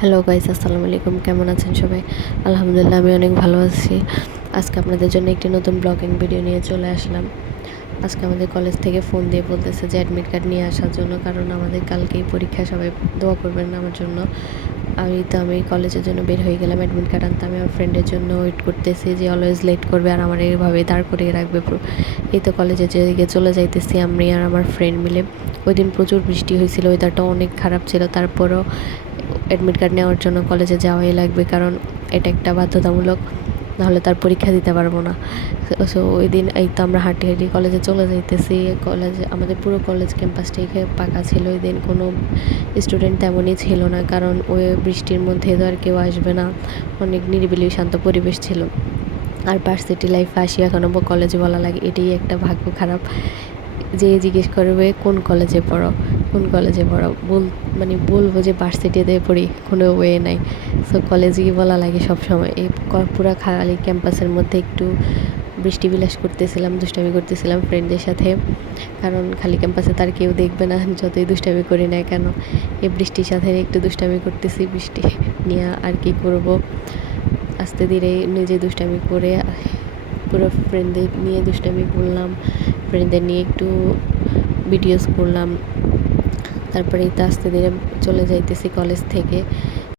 Hello guys, আসসালামু আলাইকুম। কেমন আছেন সবাই? আলহামদুলিল্লাহ, আমি অনেক ভালো আছি। আজকে আপনাদের জন্য একটি নতুন ব্লগিং ভিডিও নিয়ে চলে আসলাম। আজকে আমাদের কলেজ থেকে ফোন দিয়ে বলতেছে যে অ্যাডমিট কার্ড নিয়ে আসার জন্য, কারণ আমাদের কালকেই পরীক্ষা। সবাই দোয়া করবেন আমার জন্য। আমি কলেজের জন্য বের হয়ে গেলাম অ্যাডমিট কার্ড আনতে। আমি আমার ফ্রেন্ডের জন্য ওয়েট করতেছি যে অলওয়েজ লেট করবে আর আমার এইভাবে দাঁড় করিয়ে রাখবে। এই তো কলেজে যেদিকে চলে যাইতেছি আমি আর আমার ফ্রেন্ড মিলে। ওই দিন প্রচুর বৃষ্টি হয়েছিল, ওয়েদারটা অনেক খারাপ ছিল। তারপরও অ্যাডমিট কার্ড নেওয়ার জন্য কলেজে যাওয়াই লাগবে, কারণ এটা একটা বাধ্যতামূলক, নাহলে তার পরীক্ষা দিতে পারবো না। সো ওই দিন এই তো আমরা হাঁটি হাঁটি কলেজে চলে যাইতেছি। কলেজে আমাদের পুরো কলেজ ক্যাম্পাসটাই ফাঁকা ছিল। ওই দিন কোনো স্টুডেন্ট তেমনই ছিল না, কারণ ওই বৃষ্টির মধ্যে তো আর কেউ আসবে না। অনেক নিরিবিলি শান্ত পরিবেশ ছিল। আর ভার্সিটি লাইফে আসি এখনও কলেজে বলা লাগে, এটাই একটা ভাগ্য খারাপ। যে জিজ্ঞেস করবে কোন কলেজে পড়ো, কোন কলেজে পড়ো, বলবো যে ভার্সিটিতে পড়ি, কোনো ওয়ে নাই। সো কলেজেই বলা লাগে সবসময়। এই পুরা খালি ক্যাম্পাসের মধ্যে একটু বৃষ্টি বিলাস করতেছিলাম, দুষ্টামি করতেছিলাম ফ্রেন্ডদের সাথে, কারণ খালি ক্যাম্পাসে তার কেউ দেখবে না যতই দুষ্টামি করি না কেন। এই বৃষ্টির সাথে একটু দুষ্টামি করতেছি, বৃষ্টি নিয়ে আর কি করব। আস্তে ধীরে নিজে দুষ্টামি করে পুরো ফ্রেন্ডদের নিয়ে দুষ্টামি করলাম, ফ্রেন্ডদের নিয়ে একটু ভিডিওস করলাম। তারপরে এই তো আস্তে ধীরে চলে যাইতেছি কলেজ থেকে।